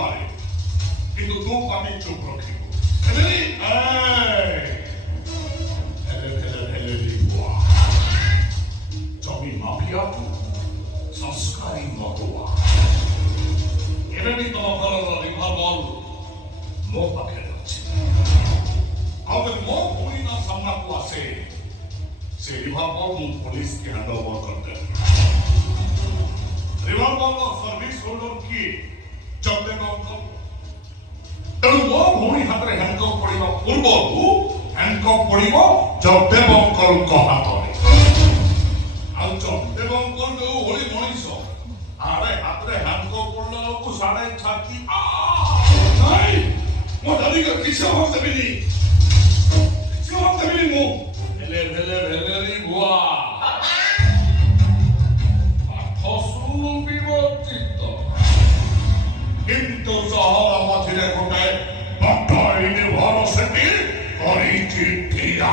পারে, কিন্তু তু আমি চুপ রাখিব। হেলেরি হেলেরি বুয়া জমি মাফিয়াକୁ ସଂସ୍କାରୀ ମହୁଆ। ଏବେ ବି ତମ ଘରର ରିଭଲଭର ମୋ ପାଖରେ ଅଛି। ଆଉ ଯଦି ମୋ ଭଉଣୀ ନା ସାମ୍ନାକୁ ଆସେ, ସେ ରିଭଲଭର ମୁଁ ପୋଲିସକି ହ୍ୟାଣ୍ଡ ଓଭର କରିଦେବି। ରିଭଲଭରର ସର୍ଭିସ ହୋଲ୍ଡର କିଏ? ଜଗଦେବ ଅଙ୍କଲ। ତେଣୁ ମୋ ଭଉଣୀ ହାତରେ ହ୍ୟାଣ୍ଡକପ୍ ପଡ଼ିବା ପୂର୍ବରୁ ହ୍ୟାଣ୍ଡକପ୍ ପଡ଼ିବ ଜଗଦେବ ଅଙ୍କଲଙ୍କ ହାତରେ। ଆଉ ଜଗଦେବ ଅଙ୍କଲ ଯୋଉ ଭଳି ମଣିଷ, ଆରେ ହାତରେ ହ୍ୟାଣ୍ଡକପ୍ ପଡ଼ିଲା ବେଳକୁ ସାଡ଼େ ଛାତି ନାଇଁ, ମୋ ଦାଦିଙ୍କ କିଛି ହବ ଦେବିନି, କିଛି ହବ ଦେବିନି ମୁଁ। ହେଲେରି ବୁଆ ପାଠ ଶୁଣୁ ବିବର୍ତ୍ତିତ, କିନ୍ତୁ ସହର ମଝିରେ ଗୋଟାଏ ବଡ଼ ୟୁନିଭର୍ସିଟି କରିଛି ଠିଆ।